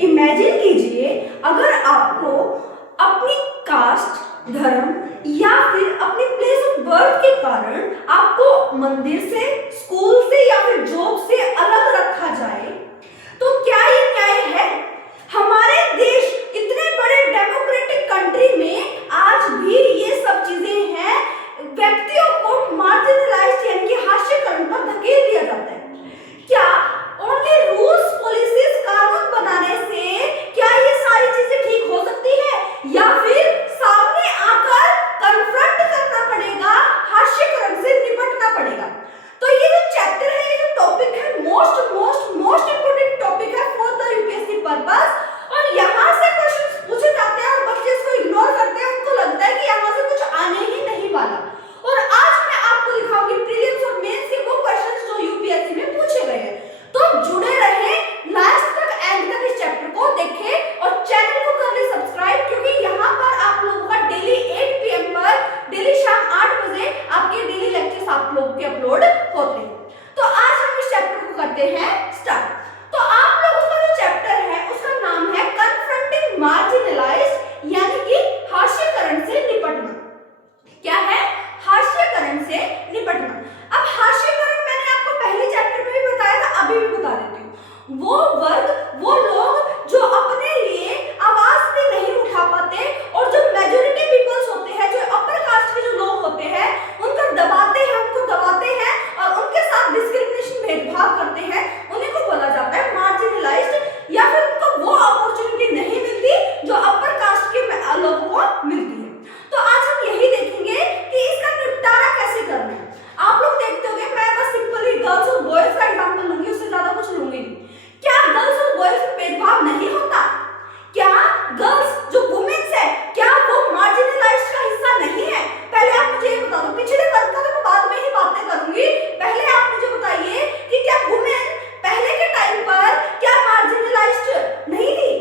Imagine कीजिए अगर आपको अपनी कास्ट, धर्म या फिर अपनी प्लेस ऑफ बर्थ के कारण आपको मंदिर से, स्कूल से या फिर जॉब से अलग रखा जाए, तो क्या ये न्याय है? हमारे देश इतने बड़े डेमोक्रेटिक कंट्री में आज भी ये सब चीजें हैं। व्यक्तियों को मार्जिनलाइज्ड यानी कि हास्यकरण पर धकेल दिया जाता है। क्या ओनली रूल्स, पॉलिसीज, कानून बनाने से क्या ये सारी चीजें ठीक हो सकती है, या फिर सामने आकर कन्फ्रंट करना पड़ेगा, हास्यकरण से निपटना पड़ेगा? तो ये जो चैप्टर है, ये जो टॉपिक है, मोस्ट इंपोर्टेंट टॉपिक है फॉर द यूपीएससी पर्पस। और यहाँ से क्वेश्चंस पूछे जाते हैं और बच्चे इसको इग्नोर करते हैं, उनको लगता है कि यहाँ से कुछ आने ही नहीं वाला। और आज मैं आपको दिखाऊंगी प्रीलिम्स और मेंस के वो क्वेश्चंस जो यूपीएससी में पूछे गए हैं। तो जुड़े रहे, लास्ट तक, एंड तक इस चैप्टर को देखें और चैनल को कर ले सब्सक्राइब, क्योंकि यहाँ पर आप लोगों का डेली 8 PM पर, डेली शाम 8 बजे आपके डेली लेक्चर्स आप लोगों के अपलोड होते हैं। तो आज हम इस चैप्टर को करते हैं स्टार्ट। तो आप लोगों का जो चैप्टर है उसका नाम है कन्फ्रंटिंग मार्जिनलाइज्ड, यानी कि हास्यकरण से निपटना। क्या है? हास्यकरण से निपटना। अब हास्यकरण मैंने आपको पहले चैप्टर में भी बताया था, अभी भी बता देती हूँ। वो वर्ग, वो लोग जो अपने लिए आवाज भी नहीं उठा पाते और जो मेजॉरिटी पीपल्स होते हैं, जो अपर कास्ट के जो लोग होते हैं, उनको दबाते हैं और उनके साथ डिस्क्रिमिनेशन, भेदभाव करते हैं, उन्हीं को बोला जाता है मार्जिनलाइज्ड, या फिर उनको वो अपॉर्चुनिटी नहीं मिलती जो अपर कास्ट के लोगों को मिलती है। तो आज हम यही देखेंगे कि इसका निपटारा कैसे करना है। आप लोग देखते होंगे, मैं बस सिंपली गर्ल्स और बॉयज का एग्जांपल लूंगी, उससे ज्यादा कुछ लूंगी नहीं। क्या गर्ल्स और बॉयज में भेदभाव नहीं होता? क्या गर्ल्स जो वुमेन्स है, क्या वो मार्जिनलाइज्ड का हिस्सा नहीं है? पहले आप मुझे ये बता दो, पिछड़े वर्ग का तो मैं बाद में ही बातें करूंगी, पहले आप मुझे बताइए कि क्या वुमेन पहले के टाइम पर क्या मार्जिनलाइज्ड नहीं थी?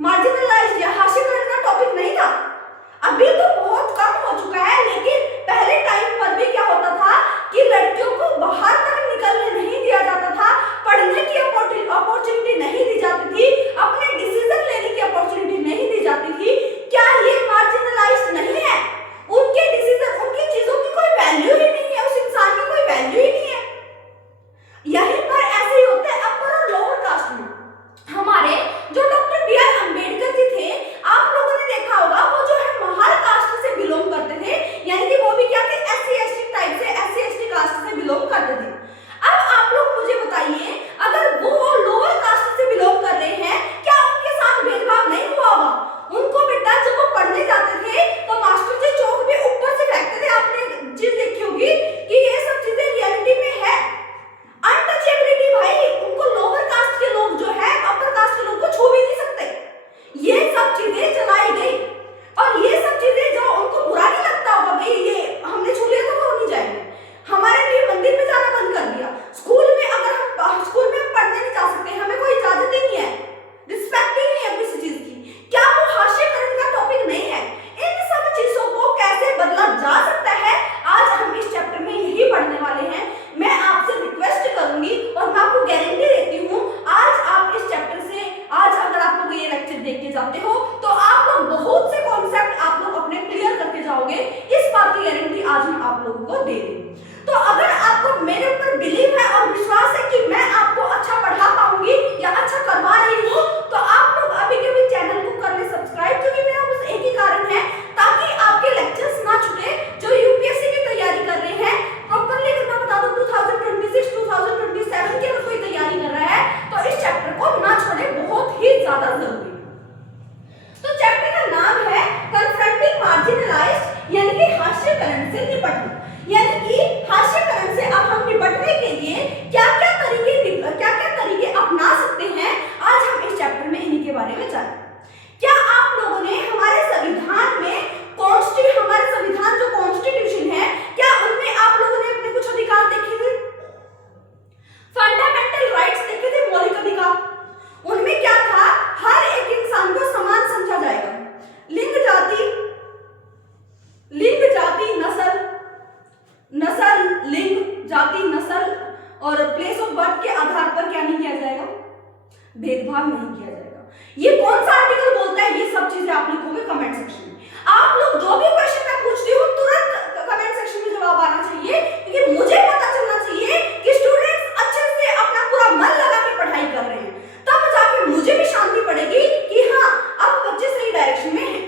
मार्जिनलाइज्ड या हास्यकरण का टॉपिक नहीं था? अभी तो बहुत कम हो चुका है, लेकिन पहले टाइम पर भी क्या होता था कि लड़कियों को बाहर तक निकलने नहीं दिया जाता था, पढ़ने की अपॉर्चुनिटी नहीं दी जाती थी, अपने डिसीजन लेने की अपॉर्चुनिटी नहीं दी जाती थी। क्या ये मार्जिनलाइज्ड नहीं है? उनके डिसीजन, उनकी चीजों की कोई वैल्यू ही नहीं है, उस इंसान की कोई वैल्यू ही नहीं है। यहीं पर ऐसे ही होता है अपर और लोअर कास्ट में। हमारे जो डॉक्टर B.R. अम्बेडकर जी थे, आप लोगों ने देखा होगा, वो जो है महार कास्ट से बिलोंग करते थे, यानी कि वो भी क्या थे, SC/ST टाइप से, SC/ST कास्ट से बिलोंग करते थे। अब आप लोग मुझे बताइए, अगर वो लोअर कास्ट से बिलोंग कर रहे हैं, क्या उनके साथ भेदभाव नहीं हुआ होगा? उनको बेटा जब वो पढ़ने जाते थे तो मास्टर जी चौक पे ऊपर से फेंकते थे। आपने चीज देखी होगी कि ये सब चीजें रियलिटी में है। अनटचेबिलिटी भाई, उनको लोअर कास्ट के लोग जो है अपर कास्ट के लोग को छू भी नहीं सकते। ये सब चीजें चलाई गई, और ये सब चीजें जो उनको बुरा नहीं लगता होगा, भाई ये हमने छू लिया तो वो नहीं जाएंगे। हमारे लिए मंदिर में जाना बंद कर दिया, स्कूल में अगर हम पढ़ने नहीं जा सकते, हमें कोई इजाजत ही नहीं है, रिस्पेक्ट ही नहीं है किसी चीज की। क्या वो हास्यकरण का टॉपिक नहीं है? इन सब चीजों को कैसे बदला जा सकता है, आज हम इस चैप्टर में यही पढ़ने वाले हैं। मैं आपसे रिक्वेस्ट करूंगी और मैं आपको गारंटी देती हूँ, आज आप इस चैप्टर से, आज अगर आप लोग ये लेक्चर देख के जाते हो तो आप लोग बहुत से कॉन्सेप्ट आप लोग अपने क्लियर करके जाओगे। इस बात की गारंटी आज मैं आप लोगों को दे रही हूँ। तो अगर आपको मेरे ऊपर बिलीव है और विश्वास है कि मैं आपको अच्छा पढ़ा पाऊंगी या अच्छा करवा रही हूँ, तो आप लोग अभी के भी चैनल को कर ले सब्सक्राइब, क्योंकि मेरा बस एक ही कारण है, ताकि आपके लेक्चर्स ना छूटे। जो यूपीएससी की तैयारी कर रहे हैं प्रॉपरली, अगर मैं बता दूं 2026, 2027 की अगर कोई तैयारी कर रहा है तो इस चैप्टर को ना छोड़े, बहुत ही ज्यादा जरूरी है। तो चैप्टर का नाम है कन्फ्रंटिंग मार्जिनलाइज्ड, यानी कि हास्यकरण से निपटना। यानी कि हास्यकरण से अब हम निपटने के लिए क्या क्या तरीके अपना सकते हैं, आज हम इस चैप्टर में इन्हीं के बारे में जानेंगे। क्या आप लोगों ने हमारे संविधान में हमारे संविधान जो कॉन्स्टिट्यूशन है, क्या उनमें आप लोगों ने अपने कुछ अधिकार देखे थे? फंडामेंटल राइट्स देखे थे, मौलिक अधिकार। उनमें क्या था? हर एक इंसान को समान समझा जाएगा। लिंग जाति नस्ल, लिंग जाति नस्ल और प्लेस ऑफ बर्थ के आधार पर क्या नहीं किया जाएगा? भेदभाव नहीं किया जाएगा। ये कौन सा आर्टिकल बोलता है, ये सब चीजें आप लिखोगे कमेंट सेक्शन में। आप लोग जो भी क्वेश्चन मैं पूछती हूँ तुरंत कमेंट सेक्शन में जवाब आना चाहिए, क्योंकि मुझे पता चलना चाहिए कि स्टूडेंट्स अच्छे से अपना पूरा मन लगा के पढ़ाई कर रहे हैं, तब जाके मुझे भी शांति पड़ेगी कि हाँ अब बच्चे सही डायरेक्शन में हैं।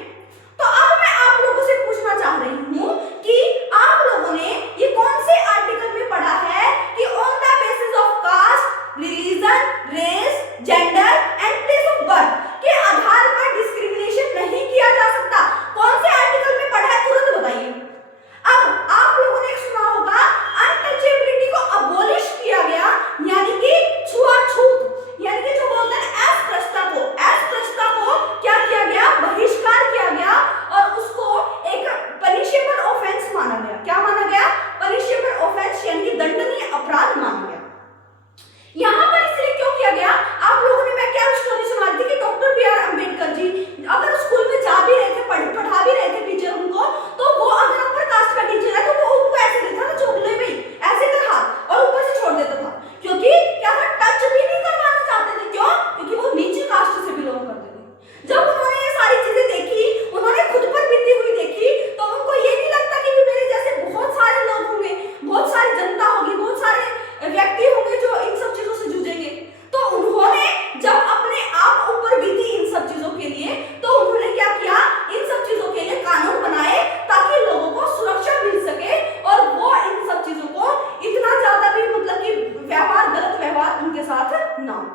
तो अब मैं आप लोगों से पूछना चाह रही हूँ कि आप लोगों ने ये कौन से आर्टिकल में पढ़ा है कि on the basis of caste, religion, race, gender and place of birth के आधार पर डिस्क्रिमिनेशन नहीं किया जा सकता। कौन से आर्टिकल में पढ़ा है तुरंत बताइए। अब आप लोगों ने सुना होगा अनटचेबिलिटी को अबॉलिश किया गया, यानी कि छुआछूत, यानी कि जो बोलते हैं अस्पृश्यता को क्या किया गया, बहिष्कार किया गया और उसको एक पनिशेबल ऑफेंस माना गया। क्या माना गया? पनिशेबल ऑफेंस, यानी कि दंडनीय अपराध माना गया। यहाँ पर इसलिए क्यों किया गया? आप लोगों ने मैं क्या स्टोरी सुना रही थी कि डॉक्टर B.R. अम्बेडकर जी अगर स्कूल में जा भी रहे थे, पढ़ा भी रहे थे टीचर उनको, तो वो अगर अपर कास्ट का टीचर है तो वो उनको ऐसे देता था, चोक ले भाई ऐसे कर हाथ, और ऊपर से छोड़ देता था, क्योंकि क्या था, टच भी नहीं करवाना चाहते थे। क्यों? क्योंकि वो नीचे कास्ट से बिलोंग करते थे। जब उन्होंने ये सारी चीजें देखी, उन्होंने खुद पर बीती हुई देखी, तो उनको ये नहीं लगता कि मेरे जैसे बहुत सारे लोग होंगे, बहुत सारी जनता होगी, बहुत सारे व्यक्ति होंगे जो इन सब चीजों से जूझेंगे। तो उन्होंने जब अपने आप ऊपर बीती इन सब चीजों के लिए, तो उन्होंने क्या किया, इन सब चीजों के लिए कानून बनाए ताकि लोगों को सुरक्षा मिल सके और वो इन सब चीजों को इतना ज्यादा भी मतलब कि व्यवहार, गलत व्यवहार उनके साथ ना हो।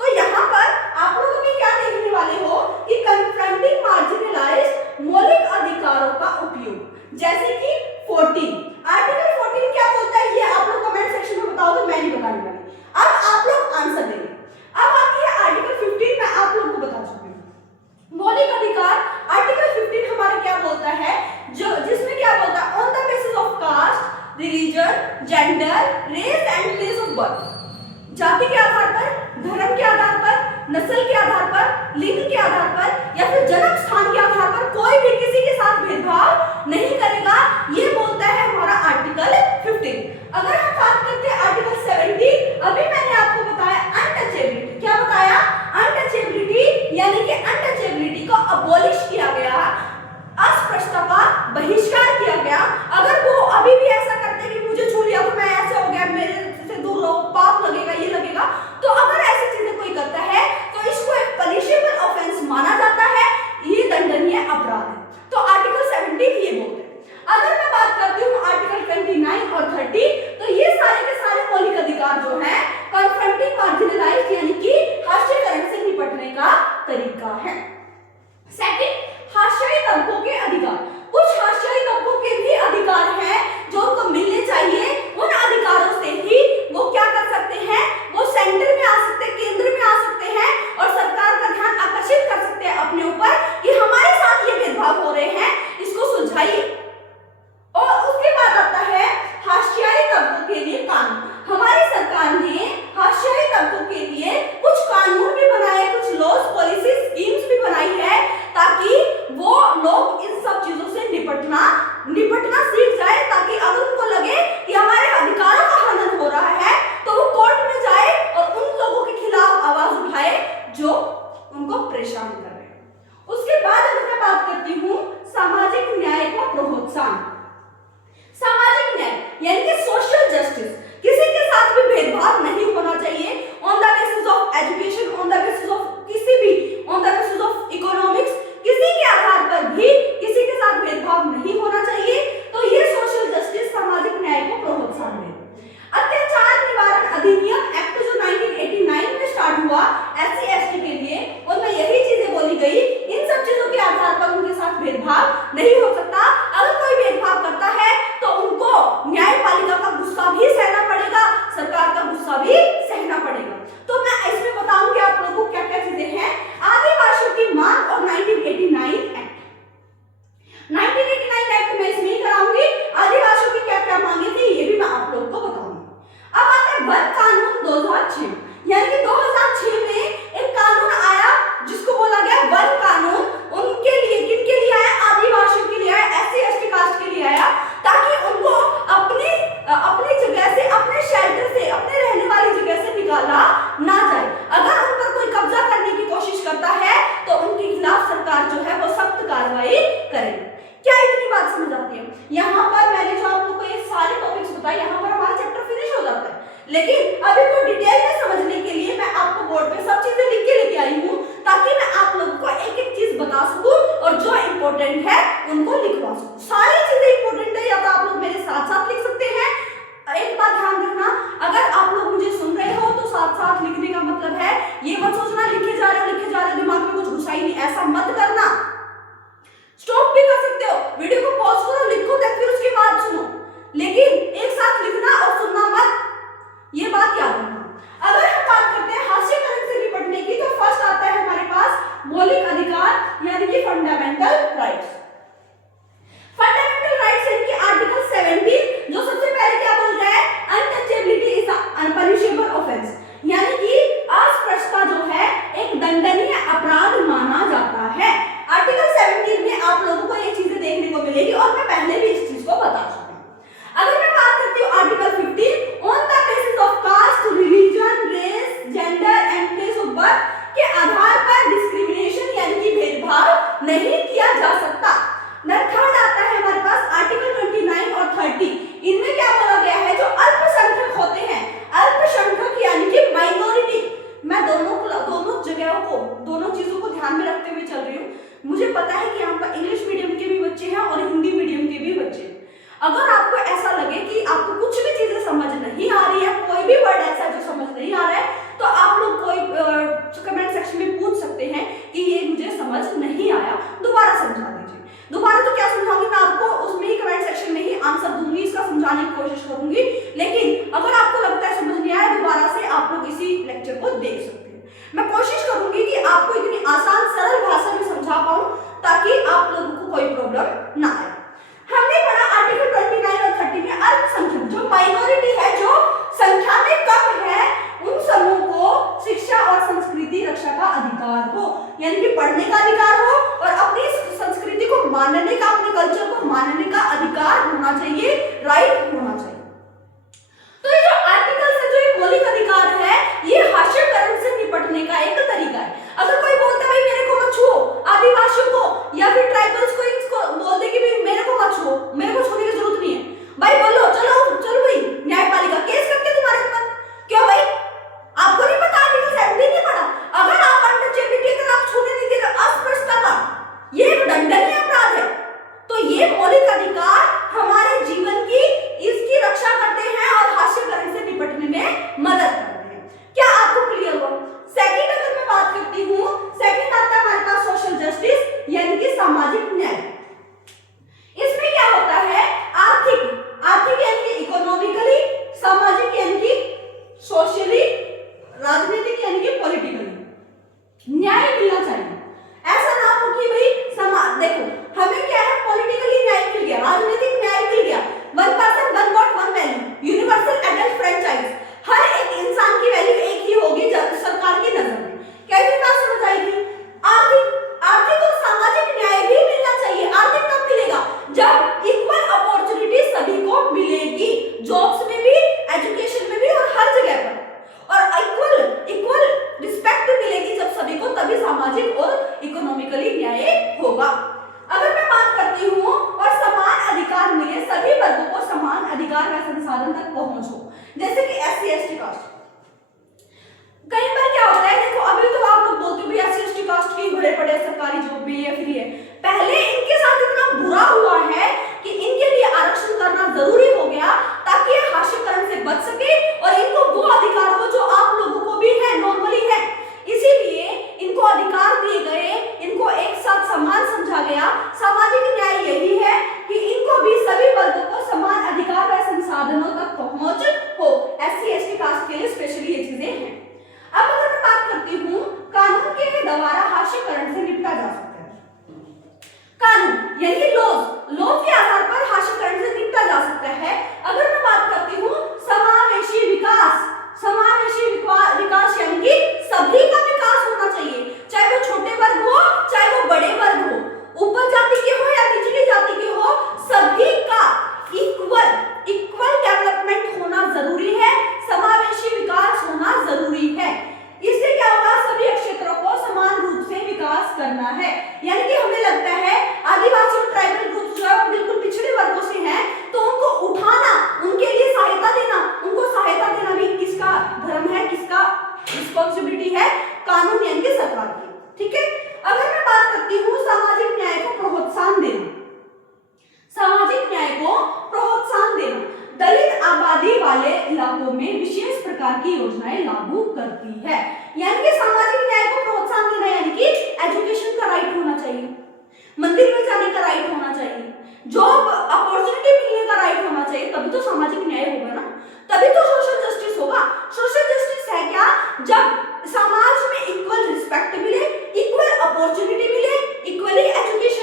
तो यहाँ पर आप लोग अभी क्या देखने वाले हो कि कन्फ्रंटिंग मार्जिनलाइज्ड मौलिक अधिकारों का उपयोग, जैसे कि 14 आर्टिकल 14 क्या बोलता है, ये आप लोग कमेंट सेक्शन में बताओगे, मैं नहीं बताने वाली। अब आप लोग आंसर देंगे। अब आती है आर्टिकल 15, मैं आप लोगों को बता चुकी हूँ। मौलिक अधिकार आर्टिकल 15 हमारा क्या बोलता है, जो जिसमें क्या बोलता है, on the basis of caste, religion, gender, race and place of birth, जाति के आधार पर, धर्म के आधार पर, नस्ल के आधार पर, लिंग के आधार पर या फिर जन्म स्थान के आधार पर कोई भी किसी के साथ भेदभाव नहीं करेगा, ये बोलता है हमारा आर्टिकल 15। अगर हम बात करते हैं आर्टिकल 17, अभी मैंने आपको बताया अनटचेबिलिटी। क्या बताया? अनटचेबिलिटी, यानी कि अनटचेबिलिटी को अबॉलिश किया गया, अस्पृश्यता का बहिष्कार किया गया। अगर वो अभी भी ऐसा करते कि मुझे छू लिया तो मैं ऐसे हो गया, मेरे से दूर रहो, पाप लगेगा, ये लगेगा, तो अगर ऐसी चीजें कोई करता है तो इसको एक पनिशेबल ऑफेंस माना जाता है, ये दंडनीय अपराध है। तो आर्टिकल 17 ये बोलते हैं। अगर मैं बात करती हूँ आर्टिकल 29 और 30, तो ये सारे के सारे मौलिक अधिकार जो है कन्फ्रंटिंग मार्जिनलाइज्ड, यानी कि हास्यकरण से निपटने का तरीका है। सेकंड, हाशियाई तबकों के अधिकार। कुछ हाशियाई तबकों के भी अधिकार हैं जो उनको मिलने चाहिए। उन अधिकारों से ही वो क्या कर सकते हैं, वो सेंटर में आ सकते हैं, केंद्र में आ सकते हैं और सरकार का ध्यान आकर्षित कर सकते हैं अपने ऊपर कि हमारे साथ ये भेदभाव हो रहे हैं, इसको सुलझाइए। और उसके बाद आता है हाशियाई तबकों के लिए कानून। हमारी सरकार ने हाशियाई तबकों के लिए कुछ कानून भी बनाए, कुछ लॉज, पॉलिसी, स्कीम्स भी बनाई है ताकि वो लोग इन सब चीजों से निपटना सीख जाए, ताकि अगर उनको लगे कि हमारे अधिकारों का हनन हो रहा है तो वो कोर्ट में जाए और उन लोगों के खिलाफ आवाज उठाए जो उनको परेशान कर रहे हैं। उसके बाद अगर मैं बात करती हूँ सामाजिक न्याय को प्रोत्साहन। सामाजिक न्याय यानी कि सोशल जस्टिस, किसी के साथ भी भेदभाव नहीं होना चाहिए on the basis of education, on the basis of किसी भी, on the basis of economics, किसी के आधार पर भी किसी के साथ भेदभाव नहीं होना चाहिए। तो ये सोशल जस्टिस, सामाजिक न्याय को प्रोत्साहन है। अत्याचार निवारण अधिनियम एक्ट जो 1989 में स्टार्ट हुआ SC/ST के लिए, उनमें यही चीजें बोली गई, इन सब चीजों के आधार पर उनके साथ भेदभाव नहीं हो सकता। अगर कोई भेदभाव करता है तो उनको न्यायपालिका फंडामेंटल राइट्स। फंडामेंटल राइट्स इनकी आर्टिकल 17 जो सबसे पहले क्या बोल रहा है, अनटचेबिलिटी इज अनपनिशेबल ऑफेंस, यानी कि अस्पृश्यता जो है एक दंडनीय अपराध माना जाता है। आर्टिकल 17 में आप लोगों को ये चीजें देखने को मिलेगी और मैं पहले भी इस चीज को बता चुकी हूं। अगर मैं बात करती हूँ article 15, on the basis of caste, religion, race, gender and place of birth के आधार पर डिस्क्रिमिनेशन यानी कि भेदभाव नहीं किया जा सकता। थर्ड आता है हमारे पास आर्टिकल 29 और 30, इनमें क्या बोला गया है, जो अल्पसंख्यक होते हैं, अल्पसंख्यक यानी कि माइनॉरिटी, मैं दोनों जगहों को, दोनों चीजों को ध्यान में रखते हुए चल रही हूँ। मुझे पता है कि यहाँ पर इंग्लिश मीडियम के भी बच्चे हैं और हिंदी मीडियम के भी बच्चे हैं। अगर आपको ऐसा लगे कि आपको कुछ भी चीजें समझ नहीं आ रही है, कोई भी वर्ड ऐसा जो समझ नहीं आ रहा है, तो आप लोग कोई कमेंट सेक्शन में पूछ सकते हैं कि ये मुझे समझ नहीं आया, दोबारा समझा दीजिए। दोबारा तो क्या समझाऊंगी मैं आपको, उसमें ही कमेंट सेक्शन में ही आंसर दूंगी, इसका समझाने की कोशिश करूंगी। लेकिन अगर आपको लगता है समझ नहीं आया, दोबारा से आप लोग इसी लेक्चर को देख सकते हैं। मैं कोशिश करूंगी कि आपको इतनी आसान सरल भाषा में समझा पाऊं ताकि आप लोगों को कोई प्रॉब्लम ना आए। हमने पढ़ा आर्टिकल 29 और 30 में अल्पसंख्यक जो माइनॉरिटी है, जो संख्या में कम है, उन समूह को शिक्षा और संस्कृति रक्षा का अधिकार हो, यानी कि पढ़ने का अधिकार हो और अपनी संस्कृति को मानने का, अपने कल्चर को मानने का अधिकार होना चाहिए, राइट होना चाहिए। तो ये जो आर्टिकल से जो ये मौलिक अधिकार है, ये हास्यकरण से निपटने का एक तरीका है। अगर कोई बोलता है भाई मेरे को मत छुओ, आदिवासियों को या फिर ट्राइबल्स को, इसको बोल दे कि भाई मेरे को मत छुओ, मेरे को छूने की जरूरत नहीं है, भाई बोलो चलो भाई न्यायपालिका केस करके तुम्हारे ऊपर। क्यों भाई, आपको नहीं पता, आर्टिकल 17 नहीं पढ़ा? अगर आप अनटचेबिलिटी, अगर आप छूने नहीं दे रहे, अस्पृश्यता का ये एक दंडनीय अपराध है, तो ये मौलिक अधिकार हमारे जीवन की इसकी रक्षा करते हैं और हास्यकरण से निपटने में मदद करते हैं। क्या आपको क्लियर हुआ? सेकंड अगर मैं बात करती हूँ, सेकंड आता है हमारे पास सोशल जस्टिस यानी कि सामाजिक न्याय। इसमें क्या होता है, आर्थिक यानी कि इकोनॉमिकली, सामाजिक यानी कि सोशली, राजनीतिक यानी कि पॉलिटिकली न्याय मिलना चाहिए। ऐसा ना हो कि भाई देखो हमें क्या है, पॉलिटिकली न्याय मिल गया, राजनीतिक न्याय मिल गया, one person one vote one value, universal adult franchise, हर एक इंसान की वैल्यू एक ही होगी सरकार की नजर में। कैसी बात समझ आएगी? आर्थिक और सामाजिक न्याय भी मिलना चाहिए। आर्थिक कब मिलेगा? जब इक्वल अपॉर्चुनिटी सभी को मिलेगी, जॉब्स में भी, एजुकेशन में भी और हर जगह पर, और इक्वल रिस्पेक्ट मिलेगी जब सभी को, तभी सामाजिक और इकोनॉमिकली न्याय होगा। अगर मैं बात करती हूँ और समान अधिकार मिले, सभी वर्गों को समान अधिकार व संसाधन तक पहुंच हो, जैसे कि SC ST कास्ट। कई बार क्या होता है, देखो अभी तो आप लोग बोलते हो SC ST कास्ट की बड़े बड़े सरकारी जॉब भी है, फ्री है, पहले इनके साथ इतना बुरा हुआ है कि इनके लिए आरक्षण करना जरूरी हो गया ताकि ये हास्यकरण से बच सके और इनको वो अधिकार हो जो आप लोगों को भी है, नॉर्मली है। इसीलिए इनको अधिकार दिए गए, इनको एक साथ समान समझा गया। सामाजिक न्याय यही है कि इनको भी सभी वर्गों को समान अधिकार व संसाधनों तक पहुंच हो। SC ST कास्ट के लिए स्पेशली ये चीजें हैं। अब अगर मैं बात करती हूँ, कानून के द्वारा हास्यकरण से निपटा जा सकता है। कानून यानी कि लॉज के आधार पर हास्यकरण से निपटा जा सकता है। अगर मैं बात करती हूँ समावेशी विकास यानी कि सभी का विकास होना चाहिए, चाहे वो छोटे वर्ग हो चाहे वो बड़े वर्ग हो, ऊपर जाति के हो या निचली जाति के हो, सभी का इक्वल डेवलपमेंट होना जरूरी है, समावेशी विकास होना जरूरी है। इससे क्या होगा, सभी क्षेत्रों को समान रूप से विकास करना है। यानी कि हमें लगता है आदिवासी और ट्राइबल ग्रुप जो है बिल्कुल पिछड़े वर्गों से हैं, तो उनको उठाना, उनके लिए सहायता देना, उनको सहायता देना भी किसका धर्म है, किसका रिस्पॉन्सिबिलिटी है? कानून यानी कि सरकार की। ठीक है, अगर मैं बात करती हूँ सामाजिक न्याय को प्रोत्साहन देना, दलित आबादी वाले इलाकों में विशेष प्रकार की योजनाएं लागू करती है। यानी कि सामाजिक न्याय को प्रोत्साहन देना, यानी कि एजुकेशन का राइट होना चाहिए, मंदिर में जाने का राइट होना चाहिए, जॉब अपॉर्चुनिटी मिलने का राइट होना चाहिए, तभी तो सामाजिक न्याय होगा ना, तभी तो सोशल जस्टिस होगा। सोशल जस्टिस है क्या? जब समाज में इक्वल रिस्पेक्ट मिले, इक्वल अपॉर्चुनिटी मिले, इक्वली एजुकेशन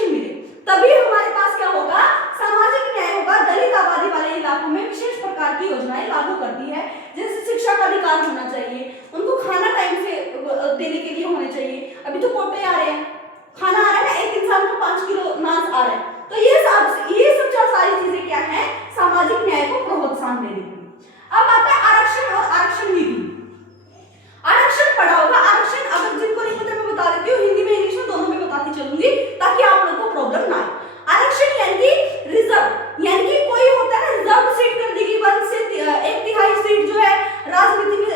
देने के लिए होने चाहिए। अभी तो कोटे आ रहे हैं, खाना आ रहा है ना, एक इंसान को 5 किलो अनाज आ रहा है। तो ये सब सारी चीजें क्या है, सामाजिक न्याय को प्रोत्साहन देने के लिए। अब आता है आरक्षण और आरक्षण नीति। आरक्षण पढ़ा होगा, आरक्षण अगर जिनको नहीं पता मैं बता देती हूँ, हिंदी में इंग्लिश में दोनों में बताती चलूंगी ताकि आप लोगों को प्रॉब्लम ना आए। आरक्षण यानी कि रिजर्व, यानी कि कोई होता है ना रिजर्व सीट कर दी गई, 1 से 1/3 सीट जो है राजनीति में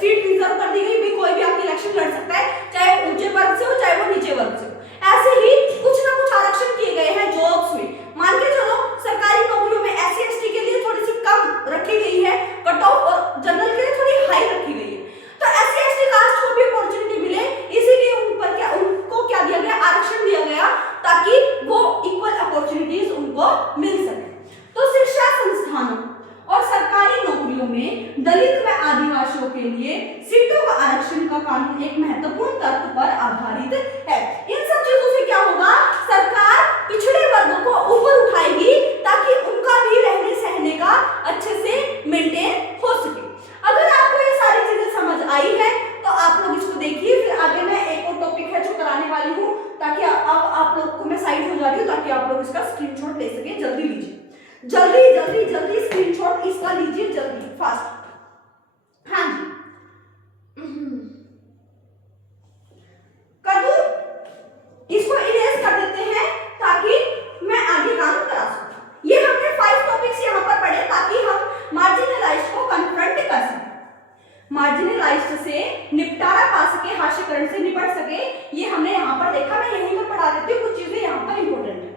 सीट रिजर्व कर दी गई, कोई भी आपकी इलेक्शन लड़ सकता है, चाहे वो ऊंचे वर्ग से हो चाहे वो नीचे वर्ग से हो। ऐसे ही कुछ ना कुछ आरक्षण किए गए हैं जॉब्स में। मान के चलो सरकारी नौकरियों में SC ST के लिए थोड़ी सी कम रखी गई है कट ऑफ, और जनरल के लिए थोड़ी हाई रखी गई है। तो SC ST कास्ट को भी अपॉर्चुनिटी मिले, इसीलिए उनको क्या दिया गया, आरक्षण दिया गया, ताकि वो इक्वल अपॉर्चुनिटीज उनको मिल सके। तो शिक्षा संस्थानों और सरकारी नौकरियों में दलित व आदिवासियों के लिए सीटों का आरक्षण का कानून एक महत्वपूर्ण तर्क पर आधारित है। इन सब चीजों से क्या होगा, सरकार पिछड़े वर्गों को ऊपर उठाएगी ताकि उनका भी रहने सहने का अच्छे से मेंटेन हो सके। अगर आपको ये सारी चीजें समझ आई है तो आप लोग इसको देखिए, फिर आगे मैं एक और टॉपिक है जो कराने वाली हूँ, ताकि अब आप लोग को मैं साइड हो जा रही हूँ ताकि आप लोग इसका स्क्रीनशॉट ले सके। जल्दी लीजिए, जल्दी जल्दी जल्दी स्क्रीनशॉट इसका लीजिए, जल्दी फास्ट। हाँ जी, कर दूं, इसको इरेज कर देते हैं ताकि मैं आगे काम करा सकूं। ये हमने 5 टॉपिक्स यहाँ पर पढ़े ताकि हम मार्जिनलाइज्ड को कन्फ्रंट कर सके, मार्जिनलाइज्ड से निपटारा पा सके, हास्यकरण से निपट सके। ये हमने यहाँ पर देखा, मैं यहीं पर पढ़ा देती हूँ, कुछ चीजें यहाँ पर इंपॉर्टेंट है।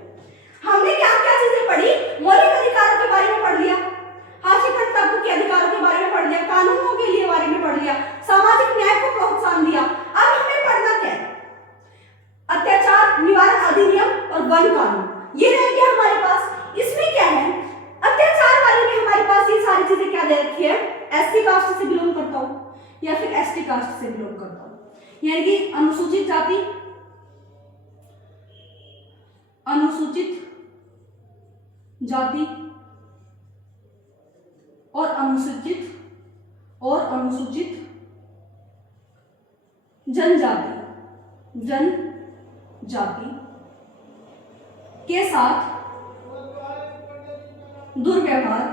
हमने क्या क्या चीजें पढ़ी, मौलिक अधिकारों के बारे में पढ़ लिया, हास्यकरण तत्व के अधिकारों के बारे में पढ़ लिया, कानूनों के लिए बारे में पढ़ लिया, सामाजिक न्याय को प्रोत्साहन दिया। अब हमें पढ़ना क्या है, अत्याचार निवारण अधिनियम और वन कानून, ये रह गया हमारे पास। इसमें क्या है, अत्याचार वाले में हमारे पास ये सारी चीजें क्या दे रखी है, SC कास्ट से बिलोंग करता हूं या फिर ST कास्ट से बिलोंग करता हूं, यानी कि अनुसूचित जाति, अनुसूचित जाति और अनुसूचित जनजाति के साथ दुर्व्यवहार,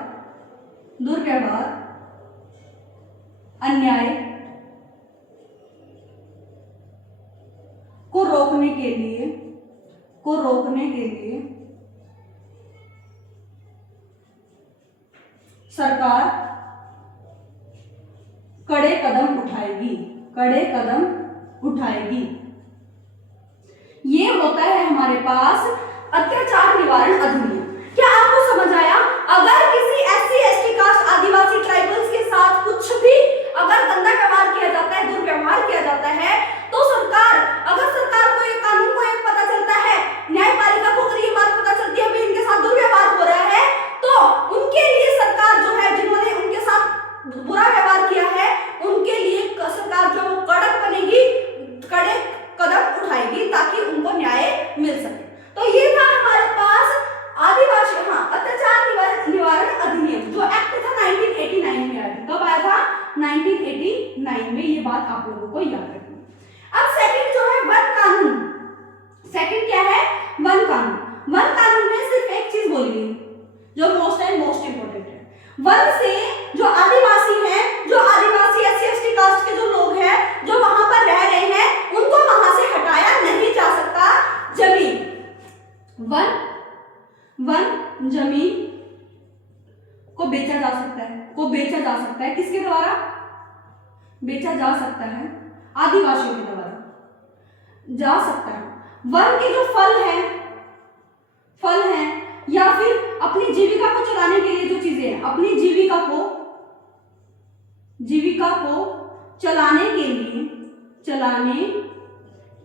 अन्याय को रोकने के लिए सरकार कड़े कदम उठाएगी। ये होता है हमारे पास अत्याचार निवारण अधिनियम। क्या आपको समझ आया? अगर किसी SC ST कास्ट आदिवासी ट्राइबल्स के साथ कुछ भी अगर गंदा व्यवहार किया जाता है, दुर्व्यवहार किया जाता है, तो अगर सरकार को ये कानून को एक पता चलता है, न्यायपालिका को अगर ये बात पता चलती है भाई इनके साथ दुर्व्यवहार हो रहा है, तो उनके लिए सरकार जो है, जिन्होंने उनके साथ बुरा व्यवहार किया है, उनके लिए सरकार जो वो कड़क बनेगी, कड़े कदम उठाएगी ताकि उनको न्याय मिल सके। तो ये था हमारे पास आदिवासी अत्याचार निवारण अधिनियम, जो एक्ट था 1989 में आया था। कब आया था? 1989 में। ये बात आप लोगों को याद रखनी। अब सेकंड जो है वन कानून। सेकंड क्या है? वन कानून। वन कानून में सिर्फ एक चीज बोली गई जो मोस्ट इंपोर्टेंट है। वन से जो आदिवासी हैं, जो आदिवासी SC ST कास्ट के जो लोग हैं, जो वहां पर रह रहे हैं, उनको वहां से हटाया नहीं जा सकता। जमीन, वन जमीन को बेचा जा सकता है। किसके द्वारा बेचा जा सकता है? आदिवासियों के द्वारा जा सकता है। वन के जो फल हैं या फिर अपनी जीविका को चलाने के लिए जो चीजें हैं, अपनी जीविका को चलाने के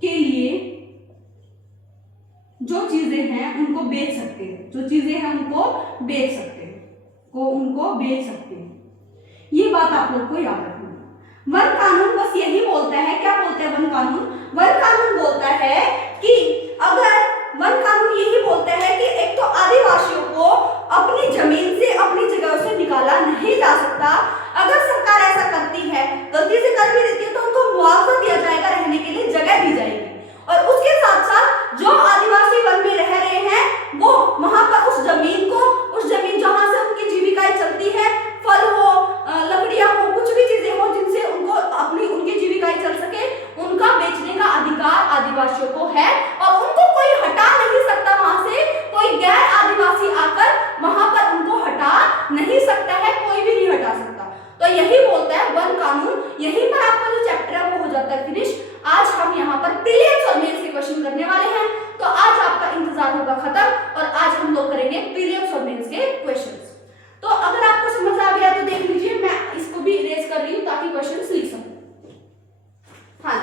लिए जो चीजें हैं उनको बेच सकते हैं, उनको बेच सकते हैं। ये बात आप लोग को याद रखना है। वन कानून बस यही बोलता है, क्या बोलता है वन कानून? वन कानून बोलता है कि वन कानून यही बोलता है कि एक तो आदिवासियों को अपनी जमीन से, अपनी जगह से निकाला नहीं जा सकता। अगर सरकार ऐसा करती है, गलती से कर भी देती है, तो उनको मुआवजा दिया जाएगा, है और उनको कोई हटा नहीं सकता वहां से, कोई गैर आदिवासी आकर वहां पर उनको हटा नहीं सकता है, कोई भी नहीं हटा सकता। तो यही बोलता है वन कानून। यहीं पर आपका जो चैप्टर है वो हो जाता है फिनिश। आज हम यहाँ पर प्रीलिम्स और मेंस के क्वेश्चन करने वाले हैं, तो आज आपका इंतजार होगा खत्म और आज हम लोग करेंगे प्रीलिम्स और मेंस के क्वेश्चंस। तो अगर आपको समझ आ गया तो देख लीजिए, मैं इसको भी इरेज कर रही हूँ ताकि क्वेश्चंस लिख सकूं। हाँ,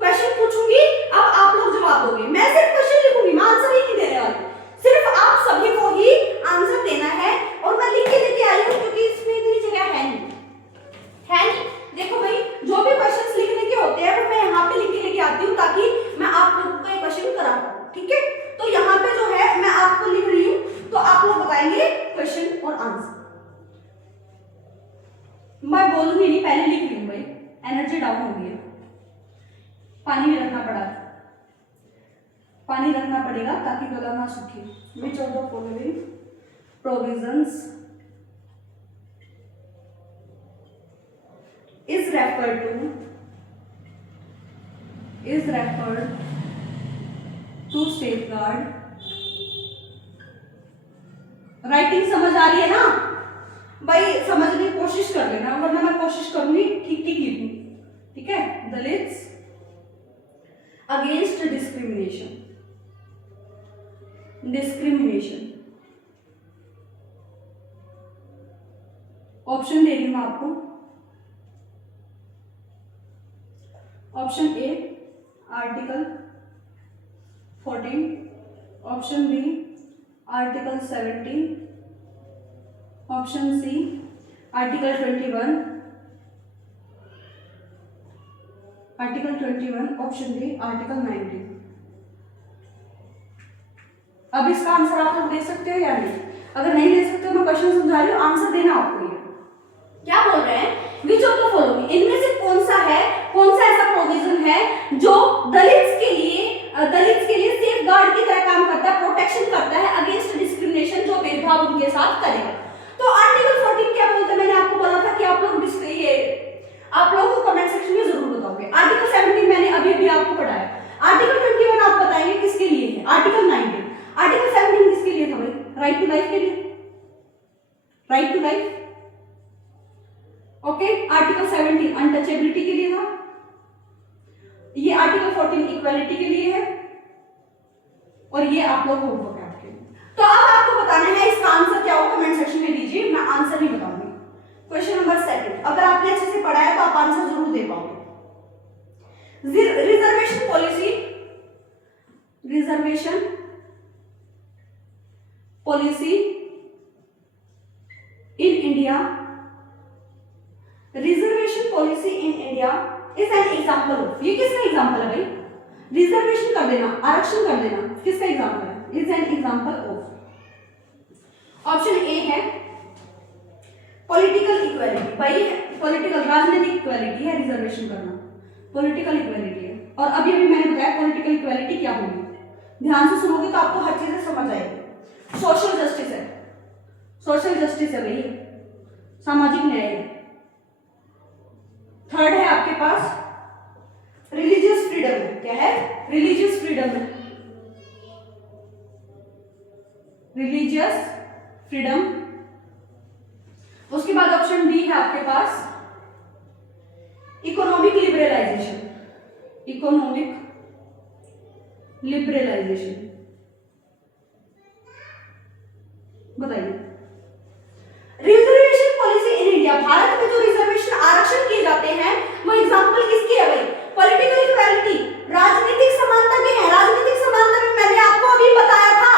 क्वेश्चन पूछूंगी, अब आप लोग जवाब दोगे। मैं सिर्फ क्वेश्चन लिखूंगी, मैं आंसर ही नहीं देने वाली, सिर्फ आप सभी को ही आंसर देना है। और मैं लिख के लेके आई हूँ क्योंकि इसमें इतनी जगह है नहीं। देखो भाई, जो भी क्वेश्चंस लिखने के होते हैं वो मैं यहाँ पे लिख के लेके आती हूँ ताकि मैं आप लोगों को ये क्वेश्चन करा पाऊँ, ठीक है। तो यहाँ पे जो है मैं आपको लिख रही हूँ, तो आप लोग बताएंगे क्वेश्चन और आंसर। मैं बोलूंगी नहीं, पहले लिख रही हूँ भाई, एनर्जी डाउन हो गई है। पानी भी रखना पड़ा, पानी रखना पड़ेगा ताकि गला ना सूखे। Which of the following provisions is referred to safeguard। Writing समझ आ रही है ना भाई? समझने की कोशिश कर लेना, वरना मैं कोशिश करूंगी ठीक ठीक लिखूं, ठीक है। दलित्स अगेंस्ट डिस्क्रिमिनेशन ऑप्शन दे रही हूं आपको। Option A article 14, option B article 17, option C article 21, option D article 19। अब इसका आंसर आप लोग दे सकते हो या नहीं? अगर नहीं दे सकते हो, मैं क्वेश्चन समझा रही हूँ, आंसर देना आपको। ये क्या बोल रहे हैं? विच ऑफ द फॉलोइंग, इनमें से कौन सा ऐसा प्रोविजन है जो दलित्स के लिए सेफ गार्ड की तरह काम करता है, प्रोटेक्शन करता है अगेंस्ट डिस्क्रिमिनेशन, जो भेदभाव उनके साथ करेगा। तो आर्टिकल 14 क्या बोलता है? मैंने आपको बोला था कि आप लोगों को कमेंट सेक्शन में जरूर बताओगे। आर्टिकल 17 मैंने अभी आपको पढ़ाया। आर्टिकल 21 आप बताएंगे किसके लिए है। आर्टिकल 19, आर्टिकल 17 किसके लिए था भाई? राइट टू लाइफ के लिए, right to life, okay. Article 17 untouchability के लिए था। ये आर्टिकल 14 इक्वालिटी के लिए है, और ये आप लोग होमवर्क है आपके। तो अब आपको बताना है इसका आंसर क्या हो, कमेंट सेक्शन में दीजिए, मैं आंसर नहीं बताऊंगी। क्वेश्चन नंबर 2, अगर आपने अच्छे से पढ़ा है तो आप आंसर जरूर दे पाओगे। Reservation policy in India, reservation policy in India is an example of. ये किसका एग्जांपल है भाई? रिजर्वेशन कर देना, आरक्षण कर देना, किसका एग्जांपल है? Is an example of. Option A है पॉलिटिकल इक्वालिटी। भाई पॉलिटिकल, राजनीतिक इक्वालिटी है रिजर्वेशन करना, पॉलिटिकल इक्वालिटी है। और अभी मैंने बताया पॉलिटिकल इक्वालिटी क्या होगी, ध्यान से सुनोगे तो आपको हर चीजें समझ आएगी। सोशल जस्टिस है, सोशल जस्टिस है भाई, सामाजिक न्याय है। थर्ड है आपके पास रिलीजियस फ्रीडम है। क्या है? रिलीजियस फ्रीडम है, रिलीजियस फ्रीडम। उसके बाद ऑप्शन डी है आपके पास इकोनॉमिक लिबरलाइजेशन, इकोनॉमिक लिबरलाइजेशन। बताइए, reservation policy in India, Bharat में जो रिजर्वेशन आरक्षण किए जाते हैं वो एग्जांपल किसकी है भाई? पॉलिटिकल इक्वालिटी, राजनीतिक समानता की है। राजनीतिक समानता में मैंने आपको अभी बताया था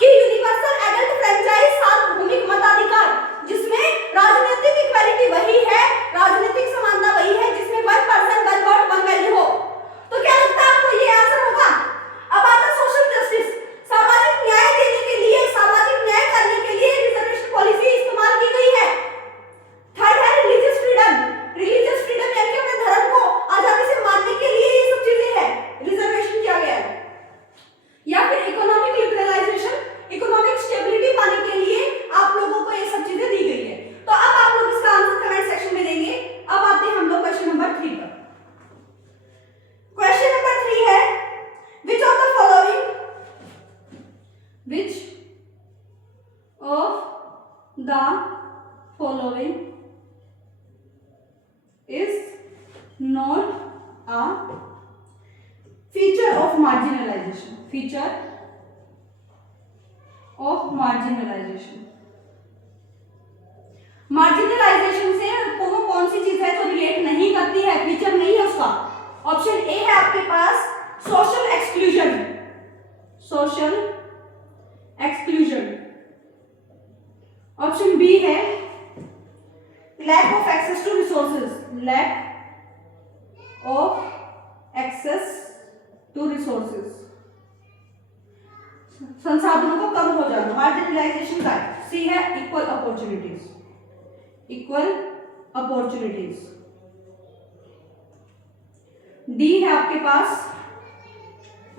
कि यूनिवर्सल एडल्ट फ्रेंचाइज, सार्वभौमिक मताधिकार, जिसमें राजनीतिक इक्वालिटी वही है, राजनीतिक समानता वही है जिसमें 1 पर्सन 1 वोट 1 वैल्यू हो। तो क्या लगता है आपको ये आंसर होगा? अब आता सोशल जस्टिस, सामाजिक न्याय देने के लिए, सामाजिक न्याय करने के लिए रिजर्वेशन पॉलिसी इस्तेमाल की गई है। थर्ड है रिलीजियस फ्रीडम, रिलीजियस फ्रीडम यानी कि अपने धर्म को आजादी से the following is not a feature of marginalization. Feature of marginalization. Marginalisation से वो कौन सी चीज है जो रिलेट नहीं करती है, फीचर नहीं है उसका? ऑप्शन ए है आपके पास social exclusion, social exclusion. Option B है lack of access to resources, lack of access to resources, संसाधनों को कम हो जाना, मार्जिनलाइजेशन का। सी है equal opportunities, equal opportunities. D है आपके पास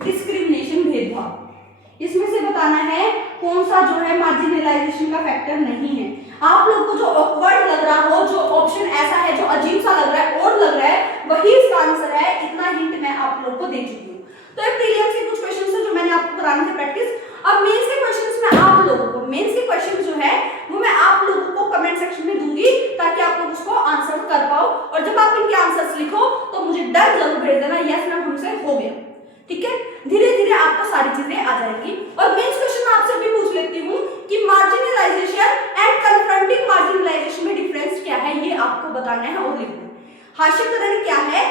डिस्क्रिमिनेशन, भेदभाव। इसमें से बताना है कौन सा जो है मार्जिनलाइजेशन का फैक्टर नहीं है। आप लोग को जो ऑकवर्ड लग रहा हो, जो ऑप्शन ऐसा है जो अजीब सा लग रहा है और लग रहा है, वही इसका आंसर है। इतना हिंट मैं आप लोग को दे चुकी हूँ। तो ये प्रीलिम्स के कुछ क्वेश्चंस है जो मैंने आपको कराने थे प्रैक्टिस। अब मेंस के क्वेश्चंस में आप लोगों को, मेंस के क्वेश्चन जो है वो मैं आप लोगों को कमेंट सेक्शन में दूंगी ताकि आप लोग उसको आंसर कर पाओ। और जब आप इनके आंसर्स लिखो तो मुझे डर जरूर भेज देना, यस मैम हमसे हो गया। ठीक है, धीरे धीरे आपको सारी चीजें आ जाएंगी। और मेंस क्वेश्चन आपसे भी पूछ लेती हूँ कि मार्जिनलाइजेशन एंड कन्फ्रंटिंग मार्जिनलाइजेशन में डिफरेंस क्या है, ये आपको बताना है और लिखना है। हास्यकरण क्या है